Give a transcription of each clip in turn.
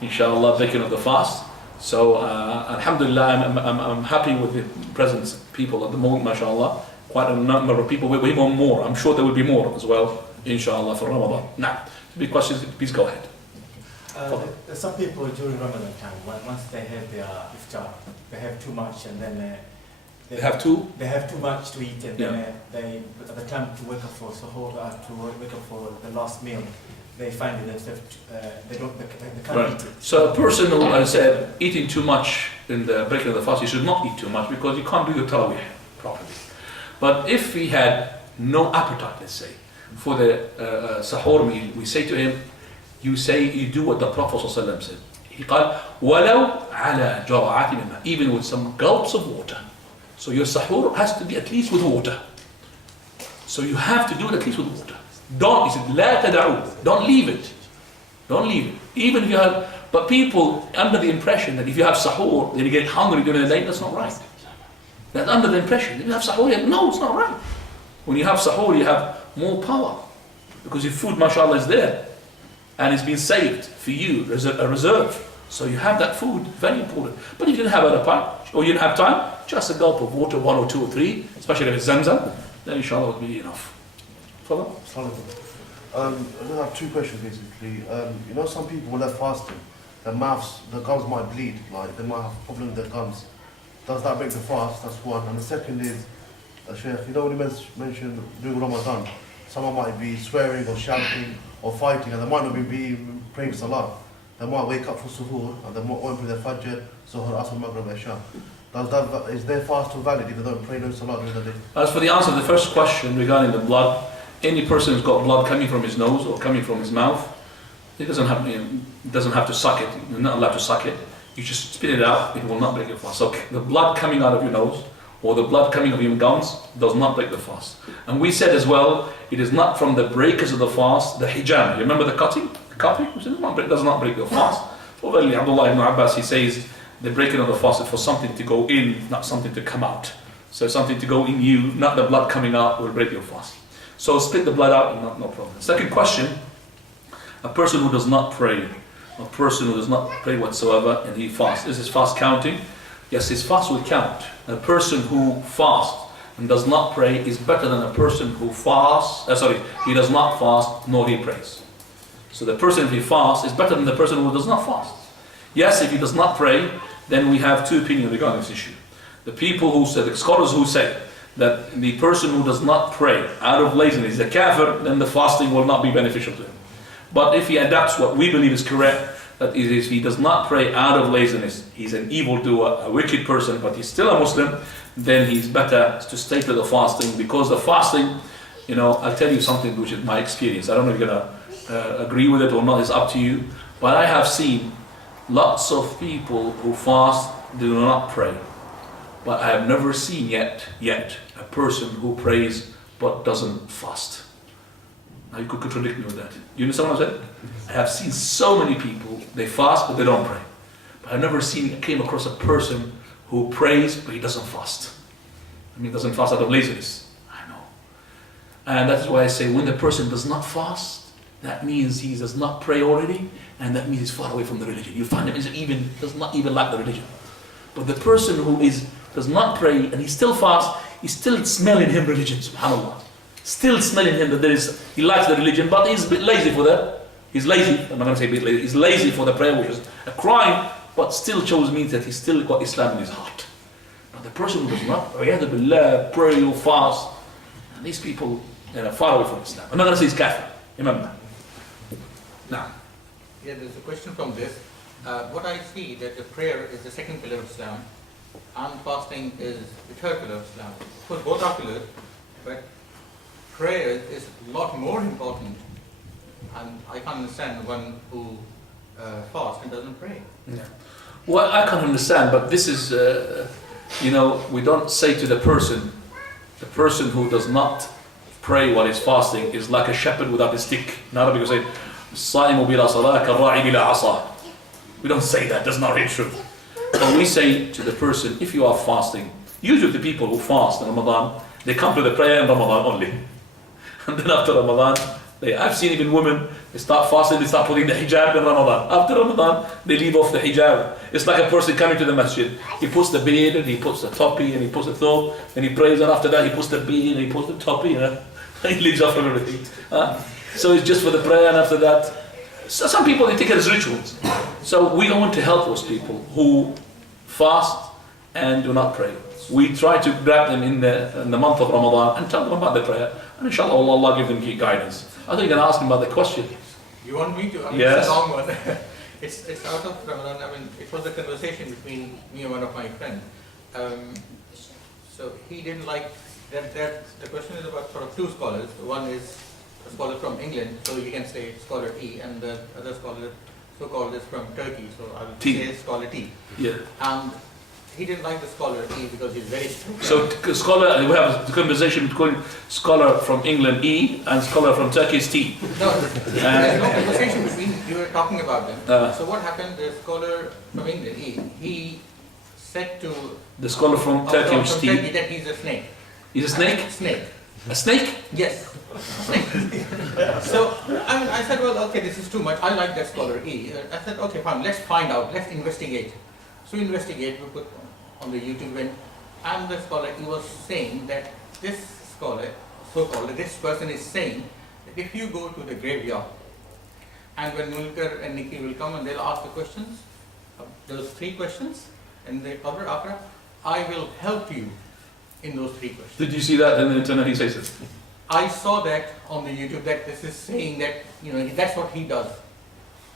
inshallah, breaking of the fast. So, alhamdulillah, I'm happy with the present people at the moment, mashallah. Quite a number of people, we want more. I'm sure there will be more as well, inshallah, for Ramadan. Now, big questions, please go ahead. Some people during Ramadan time, once they have their iftar, they have too much, and then they have too much to eat, and then they, at the time to wake up for suhoor, to wake up for the last meal, they find themselves they can't eat it. So a person who, I said, eating too much in the breaking of the fast, you should not eat too much because you can't do the tarawih properly. But if he had no appetite, let's say, for the sahur meal, we say to him, you do what the Prophet ﷺ said. He قال وَلَوْ عَلَى جَرَعَاتٍ مِنْ مَاءٍ, even with some gulps of water. So your sahur has to be at least with water. So you have to do it at least with water. He said, لَا تَدَعُوا, don't leave it. Don't leave it. Even if you have, but people under the impression that if you have sahur, then you get hungry during the day, that's not right. That's under the impression. If you have sahur, no, it's not right. When you have sahur, you have more power. Because your food, mashallah, is there. And it's been saved for you as a reserve. So you have that food, very important. But if you didn't have a pint, or you didn't have time, just a gulp of water, 1 or 2 or 3, especially if it's zamzam, then inshallah would be enough. Follow? I have 2 questions basically. You know, some people when they're fasting, the gums might bleed, like they might have a problem with their gums. Does that break the fast? That's one. And the second is, Sheikh, you know when you mentioned during Ramadan, someone might be swearing or shouting or fighting, and they might not be praying salah. They might wake up for suhoor, and they might wait for their fajr, suhoor, asr, maghrib, isha. Is their fast valid if they don't pray no salah during the day? As for the answer to the first question regarding the blood, any person who's got blood coming from his nose or coming from his mouth, he doesn't have to suck it. You're not allowed to suck it. You just spit it out, it will not break your fast. So the blood coming out of your nose or the blood coming out of your gums does not break the fast. And we said as well, it is not from the breakers of the fast, the hijam. You remember the cutting? The cutting? It does not break the fast. So Abdullah ibn Abbas, he says, the breaking of the fast is for something to go in, not something to come out. So something to go in you, not the blood coming out, will break your fast. So spit the blood out, no problem. Second question, a person who does not pray, whatsoever, and he fasts, is his fast counting? Yes, his fast will count. A person who fasts and does not pray is better than a person who he does not fast nor he prays. So the person, if he fasts, is better than the person who does not fast. Yes, if he does not pray, then we have 2 opinions regarding this issue. The scholars who say that the person who does not pray out of laziness is a kafir, then the fasting will not be beneficial to him. But if he adapts what we believe is correct, that is, if he does not pray out of laziness, he's an evildoer, a wicked person, but he's still a Muslim, then he's better to stay to the fasting, because the fasting, I'll tell you something which is my experience. I don't know if you're going to agree with it or not, it's up to you. But I have seen lots of people who fast do not pray. But I have never seen yet a person who prays but doesn't fast. Now you could contradict me with that. You understand what I said? I have seen so many people, they fast but they don't pray. But I've never came across a person who prays but he doesn't fast. He doesn't fast out of laziness. I know. And that is why I say when the person does not fast, that means he does not pray already, and that means he's far away from the religion. You find him does not even like the religion. But the person who does not pray and he still fasts, he's still smelling him religion, subhanAllah. Still smelling him that he likes the religion, but he's a bit lazy for that. He's lazy, I'm not going to say a bit lazy, he's lazy for the prayer, which is a crime, but still means that he's still got Islam in his heart. But the person who does not pray or fast, and these people are far away from Islam. I'm not going to say he's kafir, remember. Now. Yeah, there's a question from this. What I see that the prayer is the second pillar of Islam, and fasting is the third pillar of Islam. Of course, both are pillars, but prayer is a lot more important, and I can't understand one who fasts and doesn't pray. Yeah. Well, I can understand, but this is, we don't say to the person who does not pray while he's fasting is like a shepherd without a stick. In Arabic we say, الصائم بلا صلاة كالراعي بلا عصا. We don't say that, that's not really true. But we say to the person, if you are fasting, usually the people who fast in Ramadan, they come to the prayer in Ramadan only. And then after Ramadan, I've seen even women, they start fasting, they start putting the hijab in Ramadan. After Ramadan, they leave off the hijab. It's like a person coming to the masjid. He puts the beard and he puts the topi and he puts the thobe and he prays, and after that he puts the beard and he puts the topi, he leaves off from everything. So it's just for the prayer, and after that, so some people, they take it as rituals. So we want to help those people who fast and do not pray. We try to grab them in the month of Ramadan and tell them about the prayer, and inshallah Allah give them guidance. I think you can ask them about the question. You want me to? Yes. It's a long one. It's out of Ramadan. It was a conversation between me and one of my friends. So he didn't like that. The question is about sort of two scholars. One is a scholar from England, so you can say scholar E, and the other scholar, so-called, is from Turkey, so I would say scholar T. Yeah. And he didn't like the scholar E because he's very strict. So scholar, we have a conversation between scholar from England E and scholar from Turkey is T. No, there's no conversation between, you were talking about them. So what happened, the scholar from England E, he said to the scholar from Turkey is T. Turkey that he's a snake. He's a snake? Snake. A snake? Yes. Snake. So I said, well, okay, this is too much. I like that scholar E. I said, okay, fine, let's find out, let's investigate. So we investigate, we put on the YouTube, and the scholar, he was saying that this scholar, so-called, this person is saying that if you go to the graveyard, and when Mulkar and Nikki will come and they'll ask the questions, those 3 questions, and the other after, I will help you in those 3 questions. Did you see that in the internet? He says it. I saw that on the YouTube, that this is saying that, that's what he does.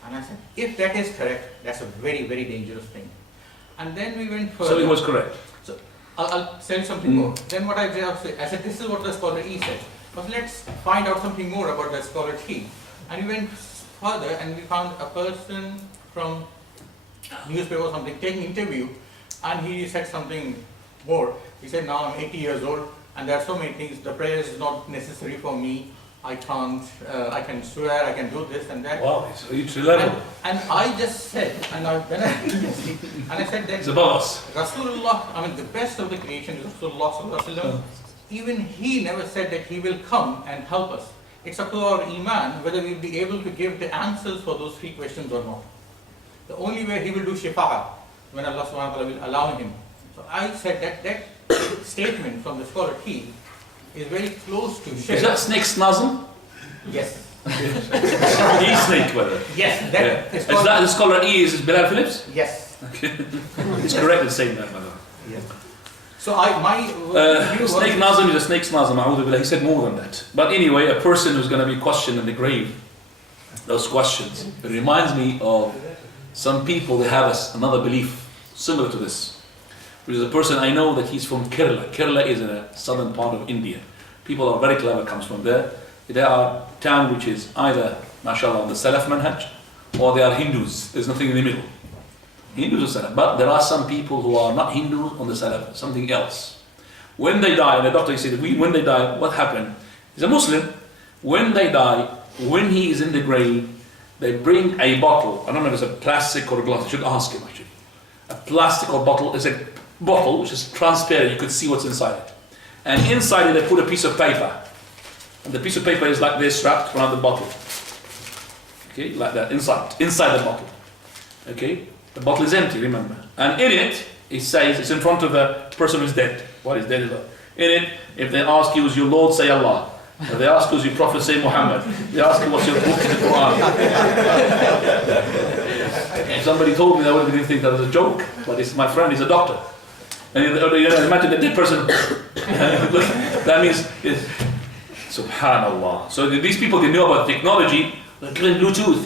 And I said, if that is correct, that's a very, very dangerous thing. And then we went further. So it was correct. So I'll say something more. Then what I did, I said, this is what the scholar E said. But let's find out something more about the scholar T. And we went further and we found a person from newspaper or something taking interview, and he said something more. He said, now I'm 80 years old and there are so many things. The prayer is not necessary for me. I can't, I can swear, I can do this and that. Wow, it's level. And I just said, and I said that It's above us. Rasulullah, the best of the creation is Rasulullah Sallallahu Alaihi Wasallam. Even he never said that he will come and help us. It's up to our iman whether we'll be able to give the answers for those 3 questions or not. The only way he will do shifa'ah, when Allah Subhanahu Wa Ta'ala will allow him. So I said that statement from the scholar T is very close to shirk. Is that snake's nazm? Yes. E snake, whether. Yes. Is that the scholar E is Bilal Phillips? Yes. Okay. It's correct in saying that, by the way. Yes. So my snake nazm is a snake's nazm. A'udhu billah. He said more than that. But anyway, a person who's going to be questioned in the grave, those questions, it reminds me of some people. They have another belief similar to this. There is a person I know that he's from Kerala. Kerala is in a southern part of India. People are very clever, comes from there. They are a town which is either, mashallah, on the Salaf manhaj, or they are Hindus. There's nothing in the middle. Hindus or Salaf. But there are some people who are not Hindus on the Salaf, something else. When they die, and the doctor said, when they die, what happened? He's a Muslim. When they die, when he is in the grave, they bring a bottle. I don't know if it's a plastic or a glass. I should ask him actually. A plastic or bottle is a bottle which is transparent. You could see what's inside it. And inside it they put a piece of paper. And the piece of paper is like this, wrapped around the bottle. Okay, like that, inside the bottle. Okay, the bottle is empty, remember. And in it, it says, it's in front of the person who's dead. What is dead is that. In it, if they ask you who's your Lord, say Allah. If they ask who's your Prophet, say Muhammad. If they ask you what's your book, the Quran. If somebody told me, I would didn't think that was a joke, but it's my friend, he's a doctor. And imagine the dead person. That means, subhanallah. So these people, they know about technology, like Bluetooth,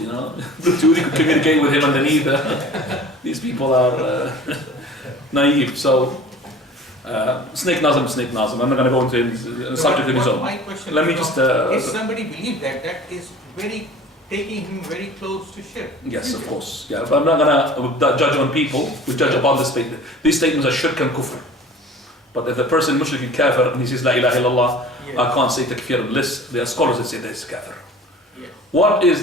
Bluetooth, you could communicate with him underneath. These people are naive. So, snake nazm. I'm not going to go into the subject of his own. My question Let me just. If somebody believes that is taking him very close to shirk. Yes, of course. Yeah, but I'm not going to judge on people. We judge upon this statement. These statements are shirk and kufr. But if the person mushrik and kafir and he says la ilaha illallah, I can't say takfir unless there are scholars that say this kafir. Yeah.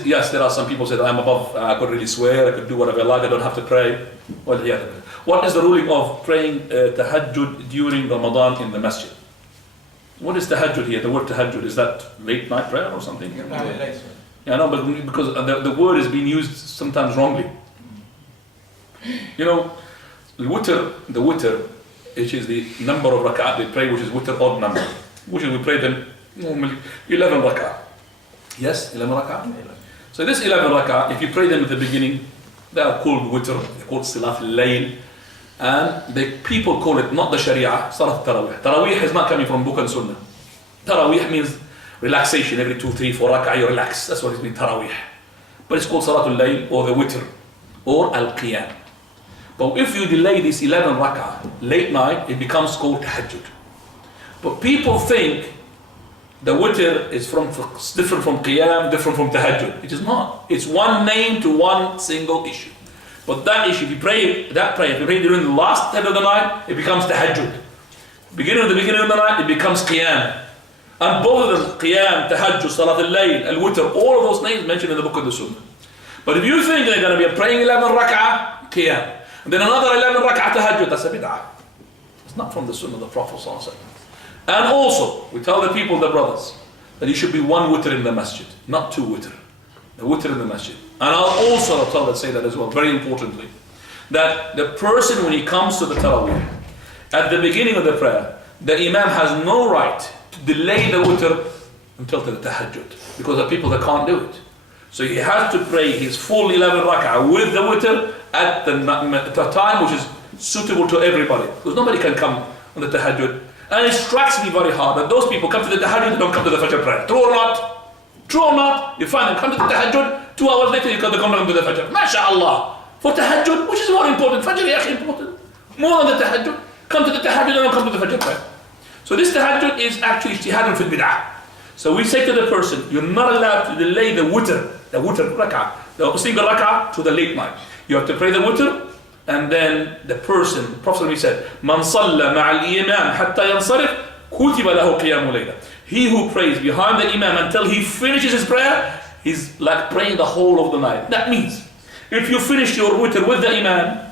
Yes, there are some people say that I'm above, I could really swear, I could do whatever I like, I don't have to pray. Well, yeah. What is the ruling of praying tahajjud during Ramadan in the masjid? What is tahajjud here? The word tahajjud, is that late night prayer or something? Yeah, no, but because the word is being used sometimes wrongly. You know, the witr, which is the number of rak'at they pray, which is witr odd number, which is we pray them normally 11 rak'at. Yes, 11 rak'at. So this 11 rak'at, if you pray them at the beginning, they are called witr, they're called salat al-layl, and the people call it not the sharia, salat tarawih. Tarawih is not coming from book and sunnah. Tarawih means relaxation, every 2, 3, 4 rak'ah you relax, that's what it means, tarawih. But it's called salat al-layl or the witr or al-qiyam. But if you delay this 11 rak'ah late night, it becomes called tahajjud. But people think the witr is different from qiyam, different from tahajjud. It is not. It's one name to one single issue. But that issue, if you pray that prayer, if you pray during the last third of the night, it becomes tahajjud. The beginning of the night, it becomes qiyam. And both of them, qiyam, tahajjud, salat al-layl, al-witr, all of those names mentioned in the book of the sunnah. But if you think they're going to be praying 11 rak'ah, qiyam, and then another 11 rak'ah tahajjud, that's a bid'ah. It's not from the sunnah of the Prophet ﷺ. And also, we tell the people, the brothers, that you should be one witr in the masjid, not two witr. The witr in the masjid. And I'll also say that as well, very importantly, that the person, when he comes to the tarawih, at the beginning of the prayer, the imam has no right to delay the witr until the tahajjud, because there are people that can't do it. So he has to pray his full 11 rak'ah with the witr at the time which is suitable to everybody, because nobody can come on the tahajjud. And it strikes me very hard that those people come to the tahajjud, they don't come to the fajr prayer. True or not? True or not? You find them come to the tahajjud, 2 hours later they come to the fajr. MashaAllah. For tahajjud, which is more important? Fajr is important. More than the tahajjud. Come to the tahajjud and don't come to the fajr prayer. So this tahajjud is actually ijtihadun fil bid'ah. So we say to the person, you're not allowed to delay the witr rak'ah, the single rak'ah to the late night. You have to pray the witr, and then the person, the Prophet said, Man salla ma'al imam hatta yansarif, kutiba lahu qiyamu layla. He who prays behind the imam until he finishes his prayer, he's like praying the whole of the night. That means, if you finish your witr with the imam,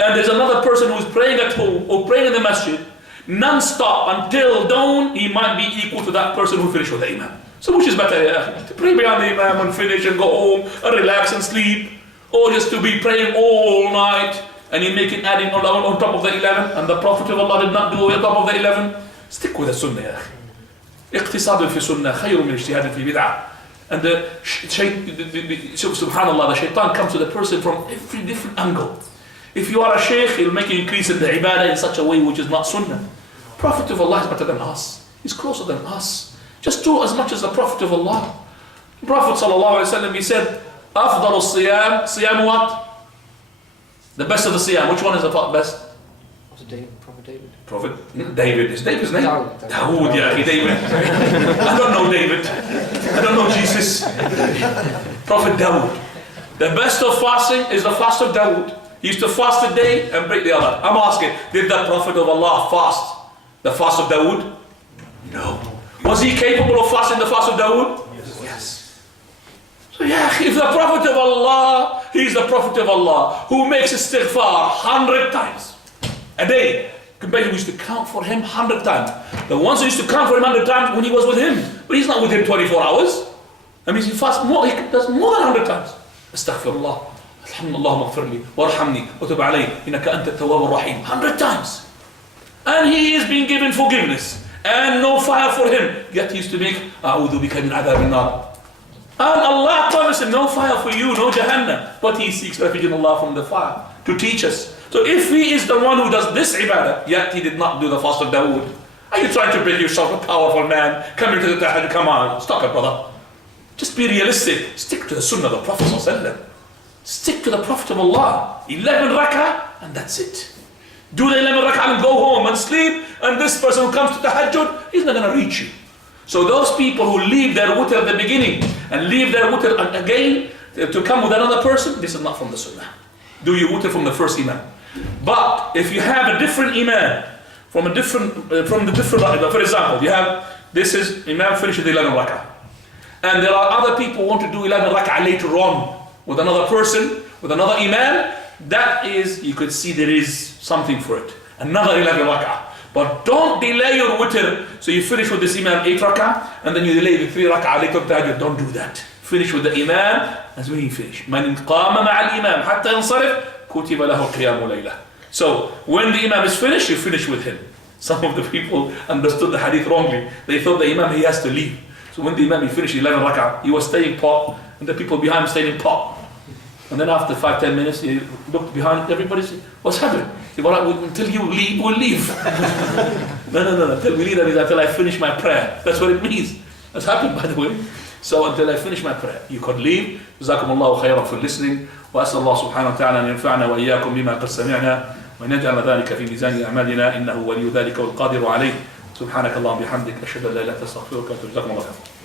and there's another person who's praying at home or praying in the masjid, non-stop until dawn, he might be equal to that person who finished with the imam. So which is better? To pray behind the imam and finish and go home and relax and sleep, or just to be praying all night and you make it adding on top of the 11, and the Prophet of Allah did not do it on top of the 11. Stick with the sunnah, ya akhi. اقتصاد في سنة خير من اجتهاد في بدعة. And subhanallah, the shaitan comes to the person from every different angle. If you are a sheikh, he'll make you increase in the ibadah in such a way which is not sunnah. Prophet of Allah is better than us. He's closer than us. Just do as much as the Prophet of Allah. Prophet sallallahu alaihi wasallam, he said, أفضل الصيام صيام what? The best of the siyam. Which one is the best? Prophet David. Prophet David. Is David's name? Dawood, yeah, David. I don't know David. I don't know Jesus. Prophet Dawood. The best of fasting is the fast of Dawood. He used to fast a day and break the other. I'm asking, did the Prophet of Allah fast the fast of Dawood? No. Was he capable of fasting the fast of Dawood? Yes. So yeah, if the Prophet of Allah, he's the Prophet of Allah who makes istighfar 100 times a day. Compared to, we used to count for him 100 times. The ones who used to count for him 100 times when he was with him, but he's not with him 24 hours. That means he fasts more, he does more than 100 times. Astaghfirullah. Alhamdulillah maghfirli warhamni wa tub alayhi innaka anta at-tawwab ar-rahim. 100 times. And he is being given forgiveness and no fire for him. Yet he used to make a'udhu bika min adhab an-nar. And Allah promised him no fire for you, no Jahannam. But he seeks refuge in Allah from the fire to teach us. So if he is the one who does this ibadah, yet he did not do the fast of Dawood, are you trying to make yourself a powerful man? Coming to the tahajjud, come on, stop it, brother. Just be realistic. Stick to the sunnah of the Prophet ﷺ. Stick to the Prophet of Allah. 11 rak'ah, and that's it. Do the 11 rak'ah and go home and sleep, and this person who comes to tahajjud, he's not going to reach you. So those people who leave their witr at the beginning and leave their witr again to come with another person, this is not from the sunnah. Do your witr from the first imam. But if you have a different imam from the different, for example, you have, this is imam finishes the 11 rak'ah, and there are other people who want to do 11 rak'ah later on with another person, with another imam, that is, you could see there is something for it. Another 11 rak'ah. But don't delay your witr. So you finish with this imam 8 rak'ah, and then you delay the 3 rak'ah later tahajjud. Don't do that. Finish with the imam as when he finish. من قام مع الإمام حتى ينصرف كتب له قيام ليلة. So when the imam is finished, you finish with him. Some of the people understood the hadith wrongly. They thought the imam, he has to leave. So when the imam, he finished 11 rak'ah, he was staying put, and the people behind him stayed in put. And then after 5-10 minutes, he looked behind, everybody said, what's happened? He said, well, until you leave, we'll leave. No, until we leave, that is until I finish my prayer. That's what it means. That's happened, by the way. So until I finish my prayer, you could leave. جزاكم الله خيرا for listening. وأسأل الله سبحانه وتعالى أن ينفعنا وإياكم بما قد سمعنا وأن يجعل ذلك في ميزان أعمالنا إنه ولي ذلك والقادر عليه. سبحانك اللهم وبحمدك أشهد أن لا إله إلا أنت أستغفرك وأتوب إليك. جزاكم الله خيرا.